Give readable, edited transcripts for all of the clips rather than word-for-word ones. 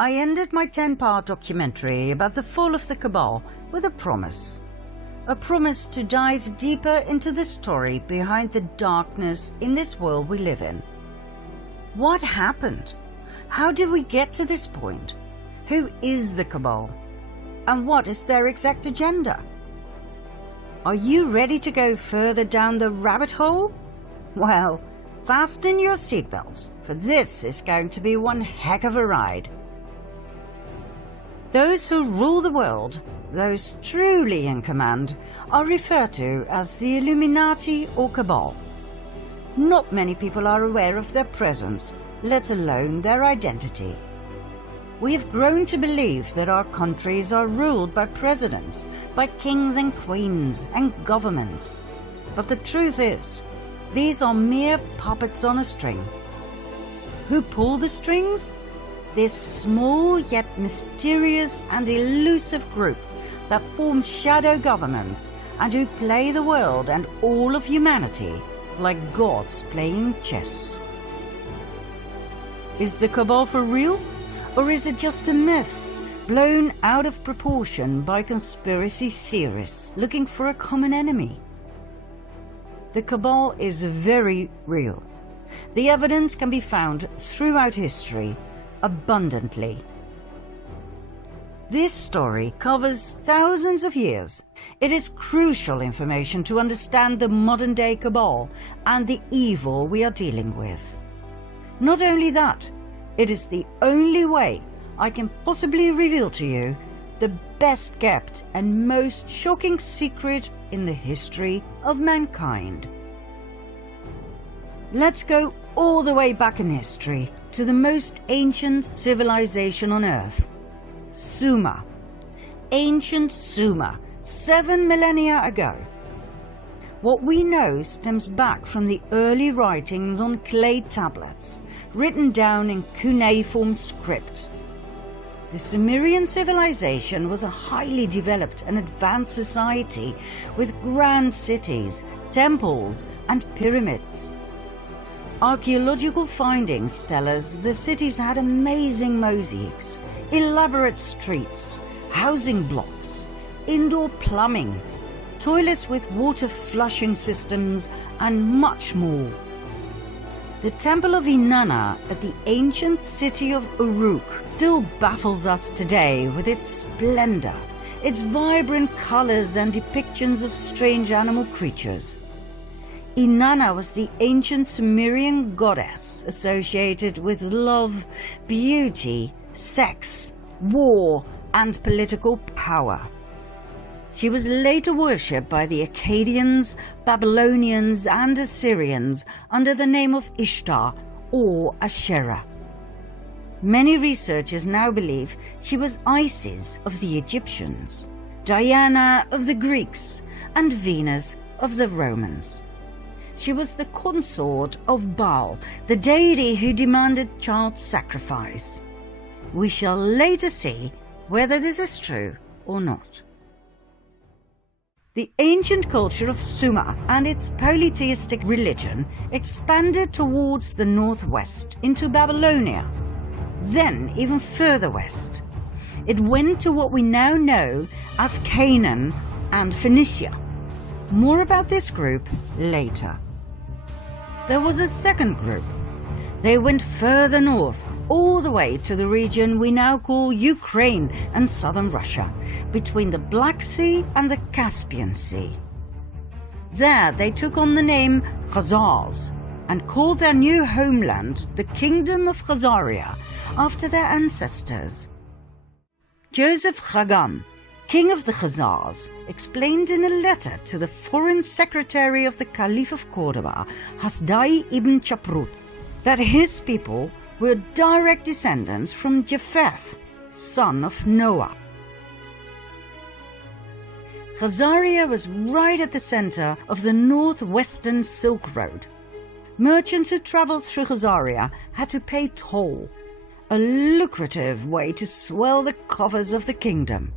I ended my 10-part documentary about the fall of the Cabal with a promise. A promise to dive deeper into the story behind the darkness in this world we live in. What happened? How did we get to this point? Who is the Cabal? And what is their exact agenda? Are you ready to go further down the rabbit hole? Well, fasten your seatbelts, for this is going to be one heck of a ride. Those who rule the world, those truly in command, are referred to as the Illuminati or Cabal. Not many people are aware of their presence, let alone their identity. We have grown to believe that our countries are ruled by presidents, by kings and queens and governments. But the truth is, these are mere puppets on a string. Who pull the strings? This small yet mysterious and elusive group that forms shadow governments and who play the world and all of humanity like gods playing chess. Is the Cabal for real? Or is it just a myth, blown out of proportion by conspiracy theorists looking for a common enemy? The Cabal is very real. The evidence can be found throughout history, abundantly. This story covers thousands of years. It is crucial information to understand the modern-day Cabal and the evil we are dealing with. Not only that, it is the only way I can possibly reveal to you the best kept and most shocking secret in the history of mankind. Let's go all the way back in history to the most ancient civilization on Earth, Sumer. Ancient Sumer, 7 millennia ago. What we know stems back from the early writings on clay tablets, written down in cuneiform script. The Sumerian civilization was a highly developed and advanced society with grand cities, temples, and pyramids. Archaeological findings tell us the cities had amazing mosaics, elaborate streets, housing blocks, indoor plumbing, toilets with water flushing systems, and much more. The Temple of Inanna at the ancient city of Uruk still baffles us today with its splendor, its vibrant colors and depictions of strange animal creatures. Inanna was the ancient Sumerian goddess associated with love, beauty, sex, war, and political power. She was later worshipped by the Akkadians, Babylonians, and Assyrians under the name of Ishtar or Asherah. Many researchers now believe she was Isis of the Egyptians, Diana of the Greeks, and Venus of the Romans. She was the consort of Baal, the deity who demanded child sacrifice. We shall later see whether this is true or not. The ancient culture of Sumer and its polytheistic religion expanded towards the northwest into Babylonia, then even further west. It went to what we now know as Canaan and Phoenicia. More about this group later. There was a second group. They went further north, all the way to the region we now call Ukraine and southern Russia, between the Black Sea and the Caspian Sea. There they took on the name Khazars and called their new homeland the Kingdom of Khazaria, after their ancestors. Joseph Chagam, king of the Khazars, explained in a letter to the foreign secretary of the Caliph of Cordoba, Hasdai ibn Chaprut, that his people were direct descendants from Japheth, son of Noah. Khazaria was right at the center of the northwestern Silk Road. Merchants who traveled through Khazaria had to pay toll, a lucrative way to swell the coffers of the kingdom.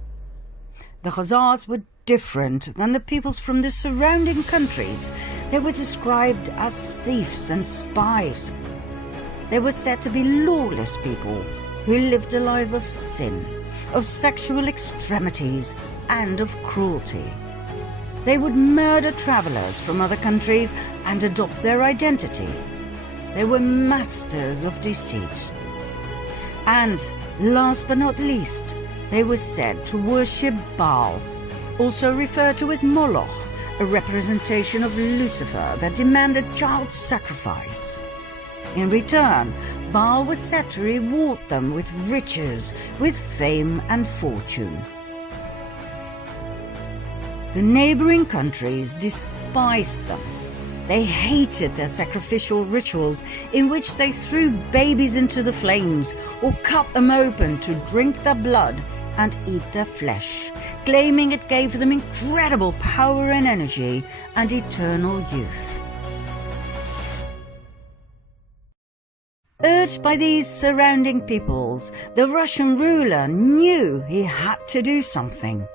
The Khazars were different than the peoples from the surrounding countries. They were described as thieves and spies. They were said to be lawless people, who lived a life of sin, of sexual extremities, and of cruelty. They would murder travelers from other countries and adopt their identity. They were masters of deceit. And, last but not least, they were said to worship Baal, also referred to as Moloch, a representation of Lucifer that demanded child sacrifice. In return, Baal was said to reward them with riches, with fame and fortune. The neighboring countries despised them. They hated their sacrificial rituals in which they threw babies into the flames or cut them open to drink their blood and eat their flesh, claiming it gave them incredible power and energy and eternal youth. Urged by these surrounding peoples, the Russian ruler knew he had to do something.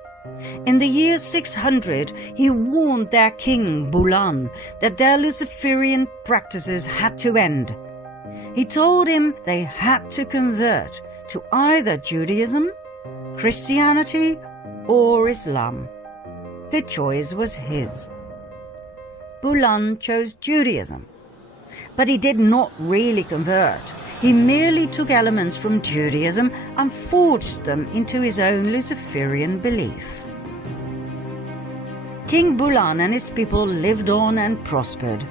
In the year 600, he warned their king, Bulan, that their Luciferian practices had to end. He told him they had to convert to either Judaism, Christianity, or Islam. The choice was his. Bulan chose Judaism. But he did not really convert. He merely took elements from Judaism and forged them into his own Luciferian belief. King Bulan and his people lived on and prospered.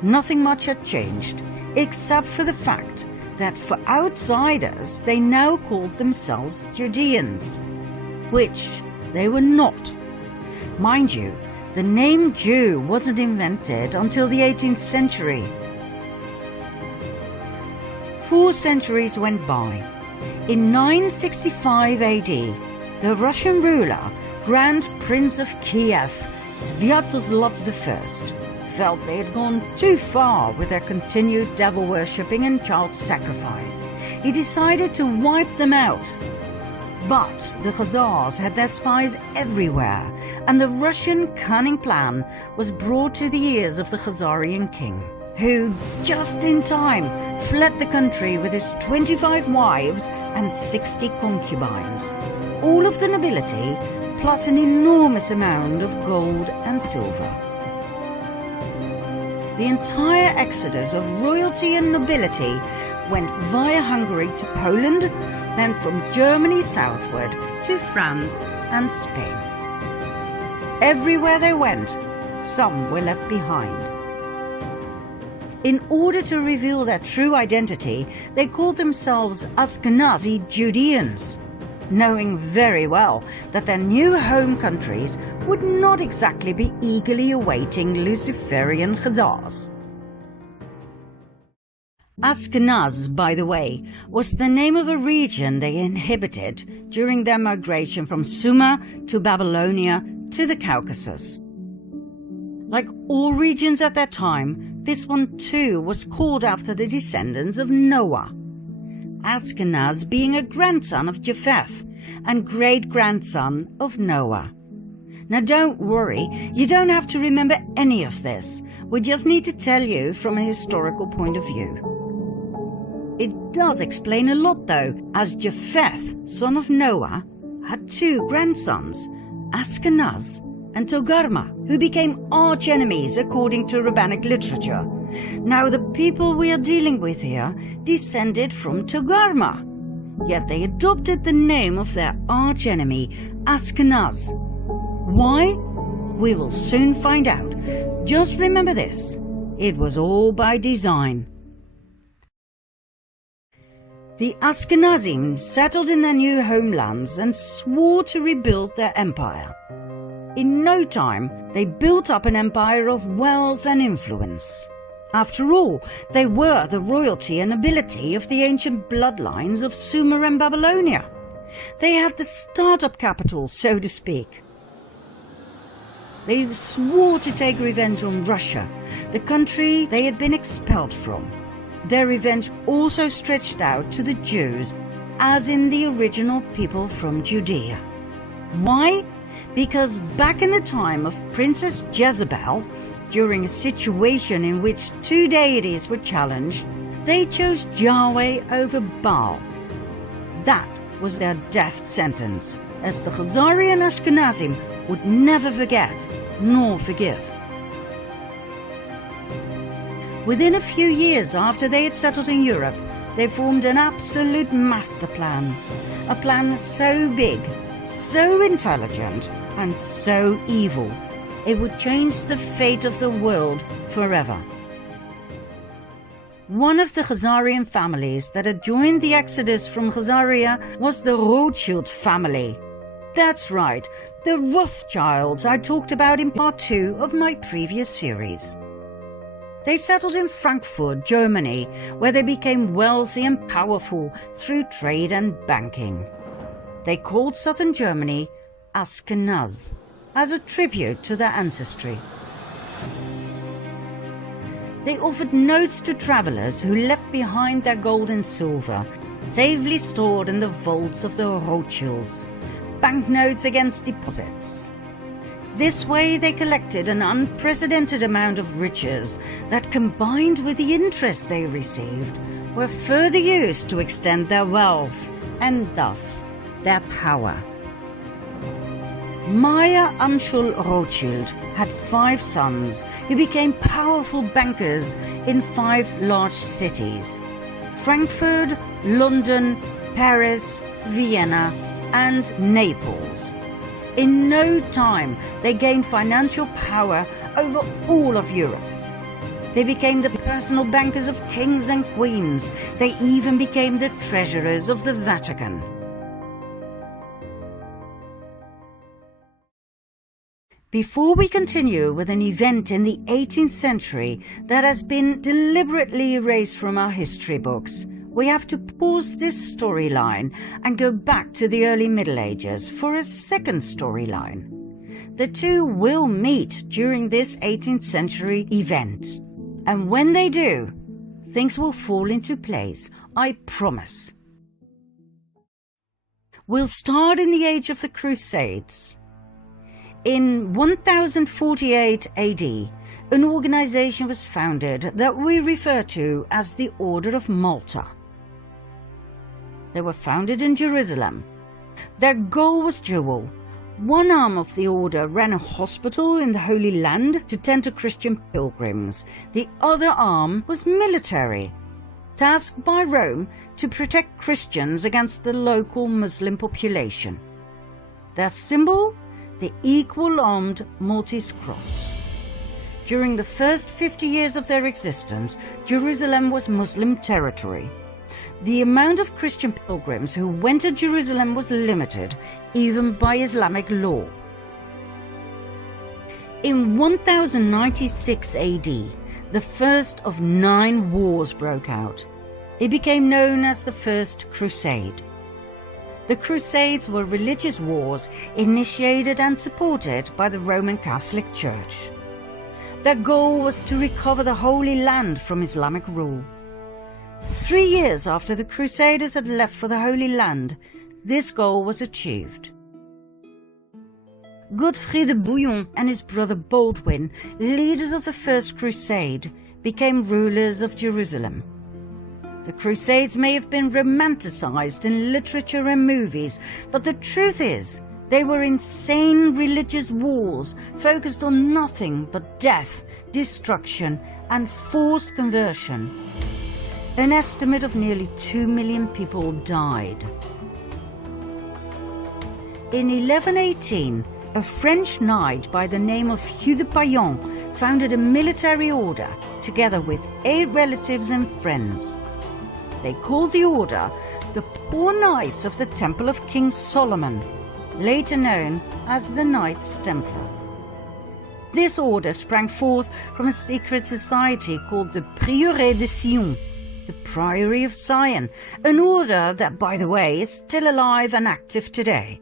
Nothing much had changed, except for the fact that for outsiders they now called themselves Judeans, which they were not. Mind you, the name Jew wasn't invented until the 18th century. 4 centuries went by. In 965 AD, the Russian ruler, Grand Prince of Kiev, Sviatoslav I, felt they had gone too far with their continued devil-worshipping and child sacrifice. He decided to wipe them out. But the Khazars had their spies everywhere, and the Russian cunning plan was brought to the ears of the Khazarian king, who, just in time, fled the country with his 25 wives and 60 concubines, all of the nobility, plus an enormous amount of gold and silver. The entire exodus of royalty and nobility went via Hungary to Poland, then from Germany southward to France and Spain. Everywhere they went, some were left behind. In order to reveal their true identity, they called themselves Ashkenazi Judeans, knowing very well that their new home countries would not exactly be eagerly awaiting Luciferian Khazars. Ashkenaz, by the way, was the name of a region they inhabited during their migration from Sumer to Babylonia to the Caucasus. Like all regions at that time, this one too was called after the descendants of Noah, Ashkenaz being a grandson of Japheth and great-grandson of Noah. Now don't worry, you don't have to remember any of this. We just need to tell you from a historical point of view. It does explain a lot though, as Japheth, son of Noah, had 2 grandsons, Ashkenaz and Togarma, who became arch-enemies according to rabbinic literature. Now the people we are dealing with here descended from Togarma, yet they adopted the name of their arch-enemy, Ashkenaz. Why? We will soon find out. Just remember this, it was all by design. The Ashkenazim settled in their new homelands and swore to rebuild their empire. In no time, they built up an empire of wealth and influence. After all, they were the royalty and nobility of the ancient bloodlines of Sumer and Babylonia. They had the startup capital, so to speak. They swore to take revenge on Russia, the country they had been expelled from. Their revenge also stretched out to the Jews, as in the original people from Judea. Why? Because back in the time of Princess Jezebel, during a situation in which 2 deities were challenged, they chose Yahweh over Baal. That was their death sentence, as the Khazarian Ashkenazim would never forget nor forgive. Within a few years after they had settled in Europe, they formed an absolute master plan. A plan so big, so intelligent, and so evil, it would change the fate of the world forever. One of the Khazarian families that had joined the exodus from Khazaria was the Rothschild family. That's right, the Rothschilds I talked about in part 2 of my previous series. They settled in Frankfurt, Germany, where they became wealthy and powerful through trade and banking. They called southern Germany Ashkenaz, as a tribute to their ancestry. They offered notes to travellers who left behind their gold and silver, safely stored in the vaults of the Rothschilds, banknotes against deposits. This way they collected an unprecedented amount of riches that, combined with the interest they received, were further used to extend their wealth and thus their power. Meyer Amschel Rothschild had 5 sons who became powerful bankers in 5 large cities: Frankfurt, London, Paris, Vienna, and Naples. In no time, they gained financial power over all of Europe. They became the personal bankers of kings and queens. They even became the treasurers of the Vatican. Before we continue with an event in the 18th century that has been deliberately erased from our history books, we have to pause this storyline and go back to the early Middle Ages for a second storyline. The two will meet during this 18th century event. And when they do, things will fall into place, I promise. We'll start in the age of the Crusades. In 1048 AD, an organization was founded that we refer to as the Order of Malta. They were founded in Jerusalem. Their goal was dual. One arm of the order ran a hospital in the Holy Land to tend to Christian pilgrims. The other arm was military, tasked by Rome to protect Christians against the local Muslim population. Their symbol? The equal-armed Maltese cross. During the first 50 years of their existence, Jerusalem was Muslim territory. The amount of Christian pilgrims who went to Jerusalem was limited, even by Islamic law. In 1096 AD, the first of 9 wars broke out. It became known as the First Crusade. The Crusades were religious wars initiated and supported by the Roman Catholic Church. Their goal was to recover the Holy Land from Islamic rule. 3 years after the Crusaders had left for the Holy Land, this goal was achieved. Godfrey de Bouillon and his brother Baldwin, leaders of the First Crusade, became rulers of Jerusalem. The Crusades may have been romanticized in literature and movies, but the truth is, they were insane religious wars focused on nothing but death, destruction, and forced conversion. An estimate of nearly 2 million people died. In 1118, a French knight by the name of Hugh de Payan founded a military order together with 8 relatives and friends. They called the order the Poor Knights of the Temple of King Solomon, later known as the Knights Templar. This order sprang forth from a secret society called the Prieuré de Sion, the Priory of Zion, an order that, by the way, is still alive and active today.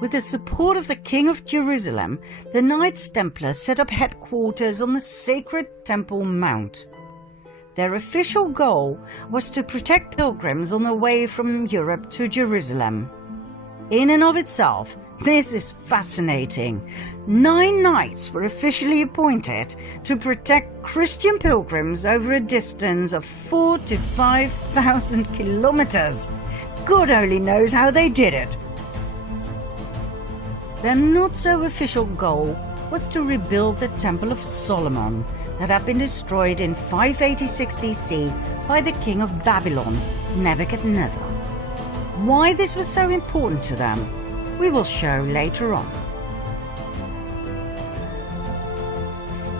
With the support of the King of Jerusalem, the Knights Templar set up headquarters on the sacred Temple Mount. Their official goal was to protect pilgrims on the way from Europe to Jerusalem. In and of itself, this is fascinating. 9 knights were officially appointed to protect Christian pilgrims over a distance of 4,000 to 5,000 kilometers. God only knows how they did it. Their not-so-official goal was to rebuild the Temple of Solomon that had been destroyed in 586 BC by the king of Babylon, Nebuchadnezzar. Why this was so important to them, we will show later on.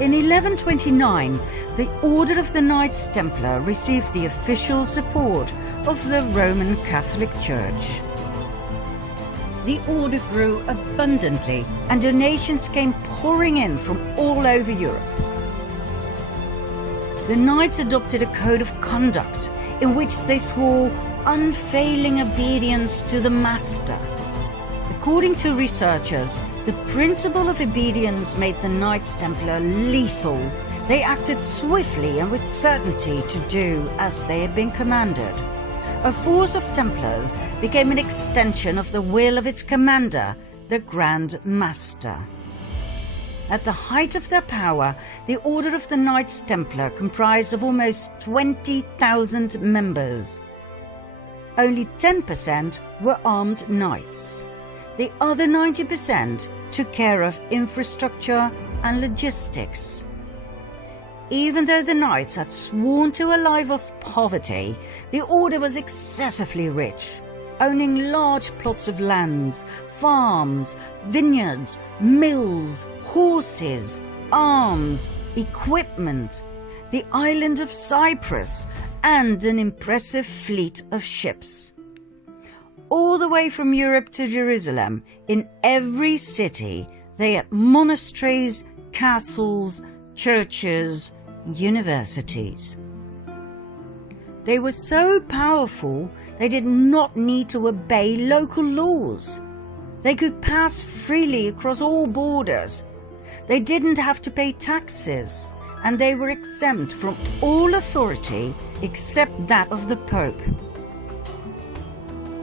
In 1129, the Order of the Knights Templar received the official support of the Roman Catholic Church. The order grew abundantly and donations came pouring in from all over Europe. The knights adopted a code of conduct in which they swore unfailing obedience to the master. According to researchers, the principle of obedience made the Knights Templar lethal. They acted swiftly and with certainty to do as they had been commanded. A force of Templars became an extension of the will of its commander, the Grand Master. At the height of their power, the Order of the Knights Templar comprised of almost 20,000 members. Only 10% were armed knights. The other 90% took care of infrastructure and logistics. Even though the knights had sworn to a life of poverty, the order was excessively rich, owning large plots of lands, farms, vineyards, mills, horses, arms, equipment, the island of Cyprus, and an impressive fleet of ships. All the way from Europe to Jerusalem, in every city, they had monasteries, castles, churches, universities. They were so powerful they did not need to obey local laws. They could pass freely across all borders. They didn't have to pay taxes, and they were exempt from all authority except that of the Pope.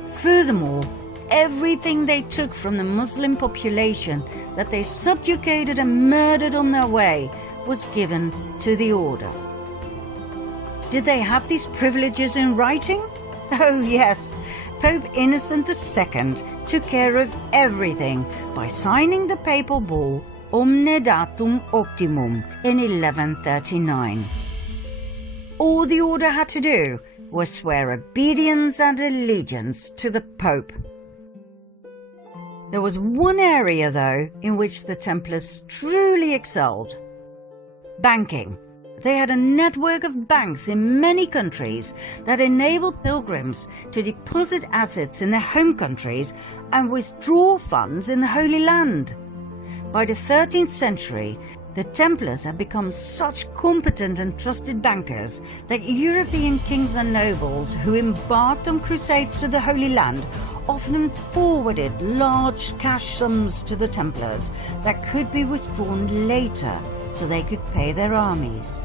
Furthermore, everything they took from the Muslim population that they subjugated and murdered on their way was given to the order. Did they have these privileges in writing? Oh yes, Pope Innocent II took care of everything by signing the papal bull Omne Datum Optimum in 1139. All the order had to do was swear obedience and allegiance to the Pope. There was one area, though, in which the Templars truly excelled: banking. They had a network of banks in many countries that enabled pilgrims to deposit assets in their home countries and withdraw funds in the Holy Land. By the 13th century, the Templars had become such competent and trusted bankers that European kings and nobles who embarked on crusades to the Holy Land often forwarded large cash sums to the Templars that could be withdrawn later so they could pay their armies.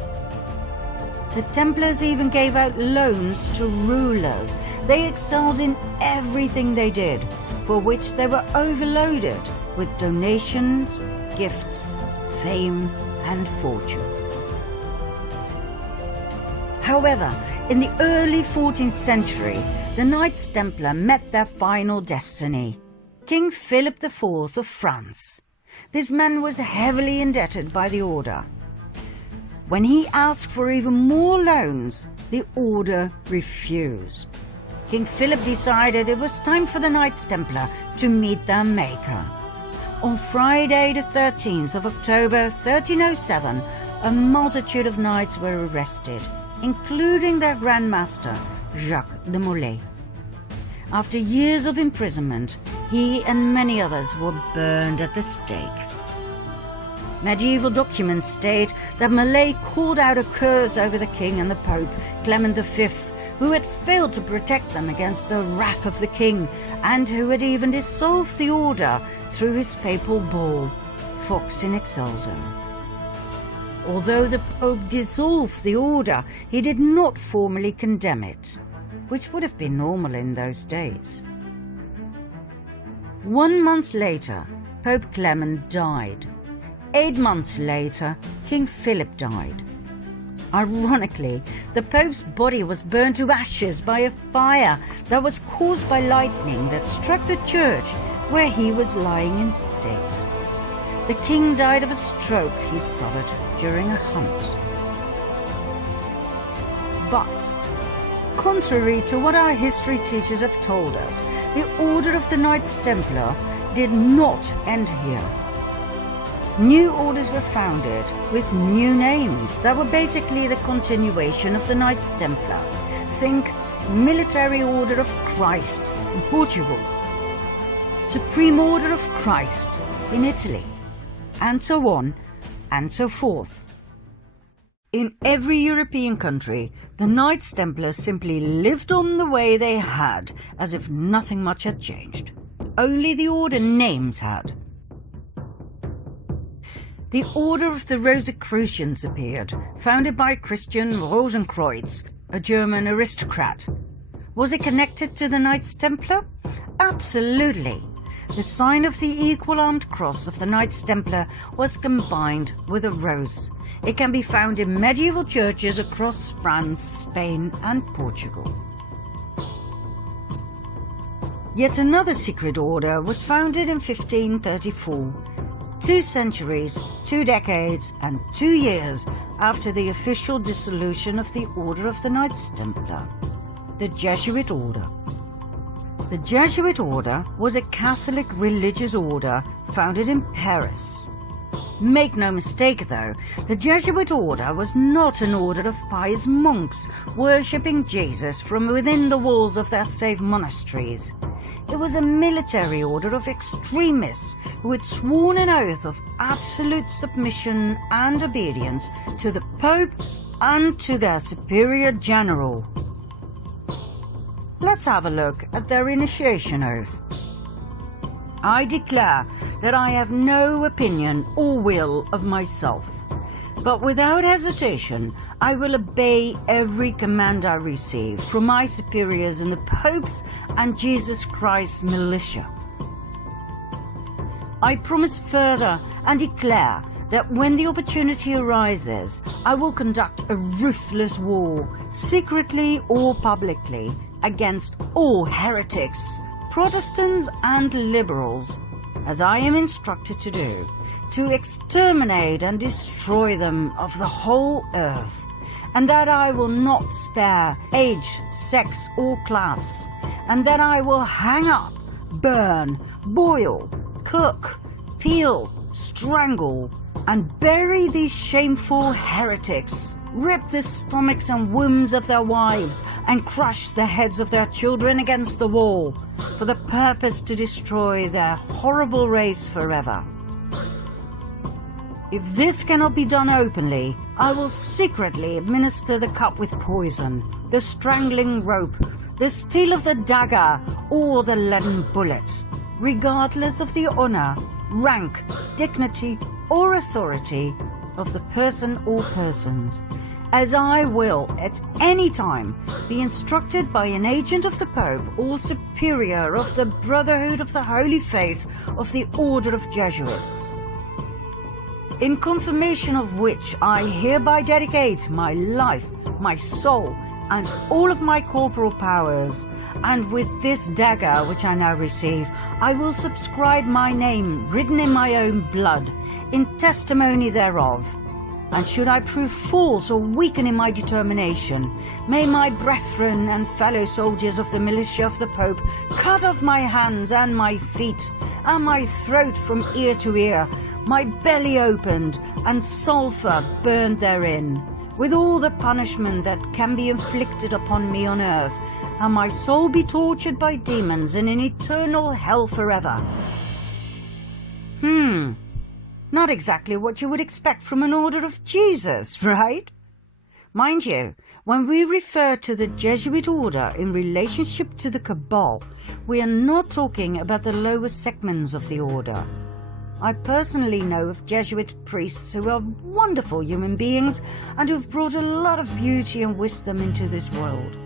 The Templars even gave out loans to rulers. They excelled in everything they did, for which they were overloaded with donations, gifts, fame and fortune. However, in the early 14th century, the Knights Templar met their final destiny: King Philip IV of France. This man was heavily indebted by the order. When he asked for even more loans, the order refused. King Philip decided it was time for the Knights Templar to meet their maker. On Friday the 13th of October 1307, a multitude of knights were arrested, including their Grand Master, Jacques de Molay. After years of imprisonment, he and many others were burned at the stake. Medieval documents state that Molay called out a curse over the king and the Pope, Clement V, who had failed to protect them against the wrath of the king, and who had even dissolved the order through his papal bull, Vox in Excelso. Although the Pope dissolved the order, he did not formally condemn it, which would have been normal in those days. 1 month later, Pope Clement died. 8 months later, King Philip died. Ironically, the Pope's body was burned to ashes by a fire that was caused by lightning that struck the church where he was lying in state. The king died of a stroke he suffered during a hunt. But, contrary to what our history teachers have told us, the Order of the Knights Templar did not end here. New orders were founded with new names that were basically the continuation of the Knights Templar. Think Military Order of Christ in Portugal, Supreme Order of Christ in Italy, and so on and so forth. In every European country, the Knights Templar simply lived on the way they had, as if nothing much had changed. Only the order names had. The Order of the Rosicrucians appeared, founded by Christian Rosenkreuz, a German aristocrat. Was it connected to the Knights Templar? Absolutely. The sign of the equal-armed cross of the Knights Templar was combined with a rose. It can be found in medieval churches across France, Spain and Portugal. Yet another secret order was founded in 1534. 2 centuries, 2 decades and 2 years after the official dissolution of the Order of the Knights Templar, the Jesuit Order. The Jesuit Order was a Catholic religious order founded in Paris. Make no mistake though, the Jesuit Order was not an order of pious monks worshipping Jesus from within the walls of their safe monasteries. It was a military order of extremists who had sworn an oath of absolute submission and obedience to the Pope and to their superior general. Let's have a look at their initiation oath. I declare that I have no opinion or will of myself, but without hesitation I will obey every command I receive from my superiors in the Pope's and Jesus Christ's militia. I promise further and declare that when the opportunity arises, I will conduct a ruthless war, secretly or publicly, against all heretics, Protestants and liberals, as I am instructed to do, to exterminate and destroy them of the whole earth, and that I will not spare age, sex or class, and that I will hang up, burn, boil, cook, peel, strangle, and bury these shameful heretics, rip the stomachs and wombs of their wives, and crush the heads of their children against the wall, for the purpose to destroy their horrible race forever. If this cannot be done openly, I will secretly administer the cup with poison, the strangling rope, the steel of the dagger, or the leaden bullet, regardless of the honor, rank, dignity, or authority of the person or persons, as I will at any time be instructed by an agent of the Pope or superior of the Brotherhood of the Holy Faith of the Order of Jesuits. In confirmation of which I hereby dedicate my life, my soul, and all of my corporal powers, and with this dagger which I now receive, I will subscribe my name written in my own blood, in testimony thereof. And should I prove false or weaken in my determination, may my brethren and fellow soldiers of the militia of the Pope cut off my hands and my feet, and my throat from ear to ear, my belly opened, and sulphur burned therein, with all the punishment that can be inflicted upon me on earth, and my soul be tortured by demons in an eternal hell forever. Not exactly what you would expect from an order of Jesus, right? Mind you, when we refer to the Jesuit order in relationship to the Cabal, we are not talking about the lower segments of the order. I personally know of Jesuit priests who are wonderful human beings and who've brought a lot of beauty and wisdom into this world.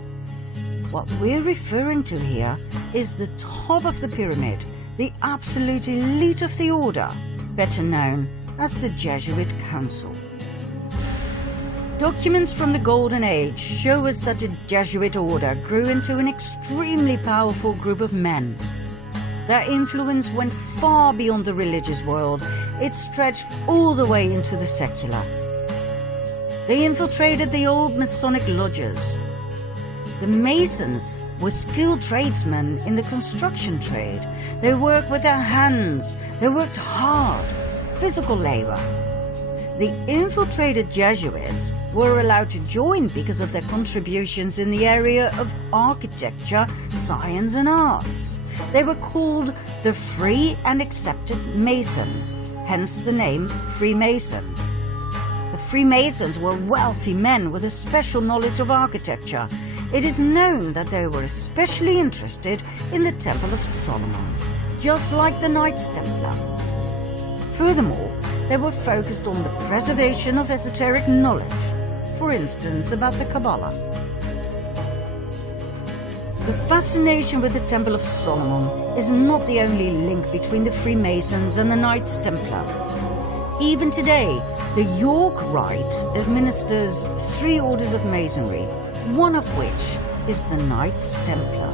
What we're referring to here is the top of the pyramid, the absolute elite of the order, better known as the Jesuit Council. Documents from the Golden Age show us that the Jesuit order grew into an extremely powerful group of men. Their influence went far beyond the religious world. It stretched all the way into the secular. They infiltrated the old Masonic lodges. The Masons were skilled tradesmen in the construction trade. They worked with their hands. They worked hard, physical labor. The infiltrated Jesuits were allowed to join because of their contributions in the area of architecture, science and arts. They were called the Free and Accepted Masons, hence the name Freemasons. The Freemasons were wealthy men with a special knowledge of architecture. It is known that they were especially interested in the Temple of Solomon, just like the Knights Templar. Furthermore, they were focused on the preservation of esoteric knowledge, for instance about the Kabbalah. The fascination with the Temple of Solomon is not the only link between the Freemasons and the Knights Templar. Even today, the York Rite administers 3 orders of Masonry, one of which is the Knights Templar.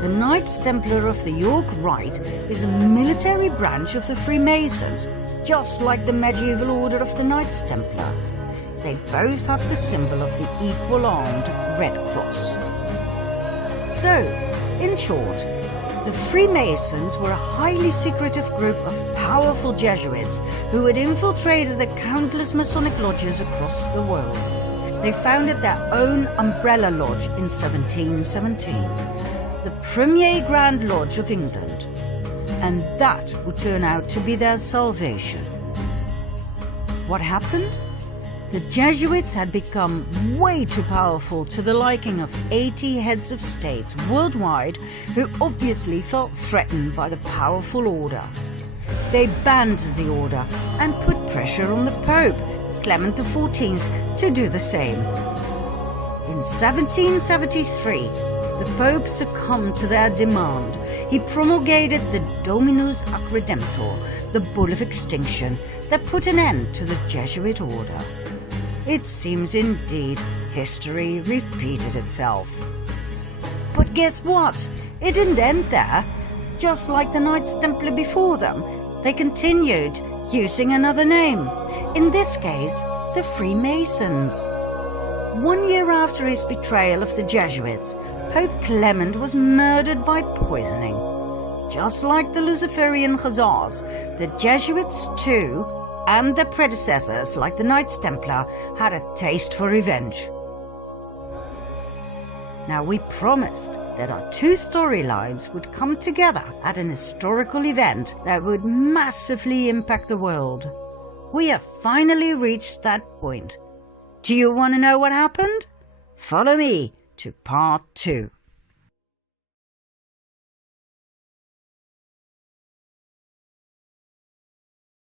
The Knights Templar of the York Rite is a military branch of the Freemasons, just like the medieval order of the Knights Templar. They both have the symbol of the equal-armed Red Cross. So, in short, the Freemasons were a highly secretive group of powerful Jesuits who had infiltrated the countless Masonic lodges across the world. They founded their own umbrella lodge in 1717, the Premier Grand Lodge of England, and that would turn out to be their salvation. What happened? The Jesuits had become way too powerful to the liking of 80 heads of states worldwide who obviously felt threatened by the powerful order. They banned the order and put pressure on the Pope, Clement XIV, to do the same. In 1773, the Pope succumbed to their demand. He promulgated the Dominus ac Redemptor, the Bull of Extinction, that put an end to the Jesuit order. It seems indeed history repeated itself. But guess what? It didn't end there. Just like the Knights Templar before them, they continued using another name. In this case, the Freemasons. 1 year after his betrayal of the Jesuits, Pope Clement was murdered by poisoning. Just like the Luciferian Hussars, the Jesuits too, and their predecessors like the Knights Templar, had a taste for revenge. Now, we promised that our 2 storylines would come together at an historical event that would massively impact the world. We have finally reached that point. Do you want to know what happened? Follow me to part 2.